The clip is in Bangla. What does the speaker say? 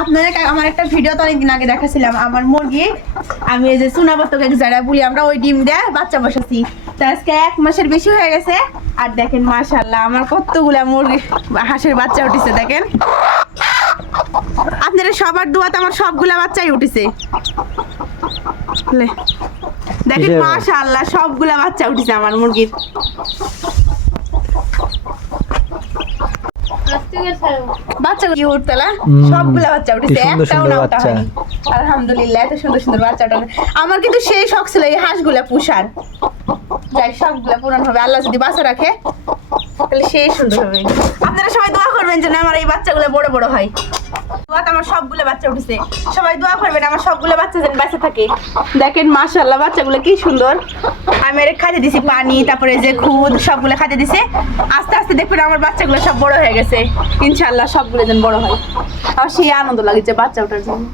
আপনারা আমার একটা ভিডিও তো অনেকদিন আগে দেখাছিলাম আমার মুরগি আমি এই যে চুনাবতকে যারা বলি আমরা ওই ডিম দিয়ে বাচ্চা বসাচ্ছি তো আজকে 1 মাসের বেশি হয়ে গেছে আর দেখেন মাশাআল্লাহ আমার কতগুলা মুরগি হাঁসের বাচ্চা উঠেছে দেখেন আপনারা সবার দোয়াতে আমার সবগুলা বাচ্চাই উঠেছে দেখেন মাশাআল্লাহ সবগুলা বাচ্চা উঠেছে আমার মুরগির বাচ্চা কি উঠতলা সবগুলা বাচ্চা উঠেছে একটাও না উঠা হয়নি আলহামদুলিল্লাহ এত সুন্দর সুন্দর বাচ্চা উঠে আমার কিন্তু সেই শখ ছিল এই হাঁসগুলা পুষার যাই সবগুলা পূরণ হবে আল্লাহ যদি বাচ্চা রাখে তাহলে সেই সুন্দর হবে আপনারা সবাই দোয়া করবেন যেন আমার এই বাচ্চাগুলো বড় বড় হয় দোয়াতে আমার সবগুলো বাচ্চা উঠেছে সবাই দোয়া করবেন আমার সবগুলো বাচ্চা যেন বেঁচে থাকে দেখেন মাশাআল্লাহ বাচ্চাগুলো কি সুন্দর আমি এর খাইতে দিছি পানি তারপরে যে খুদ সবগুলো খাইতে দিছে আস্তে আস্তে দেখবেন আমার বাচ্চাগুলো সব বড় হয়ে গেছে ইনশাআল্লাহ সবগুলো যেন বড় হয় আমার সেই আনন্দ লাগে যে বাচ্চা ওঠার জন্য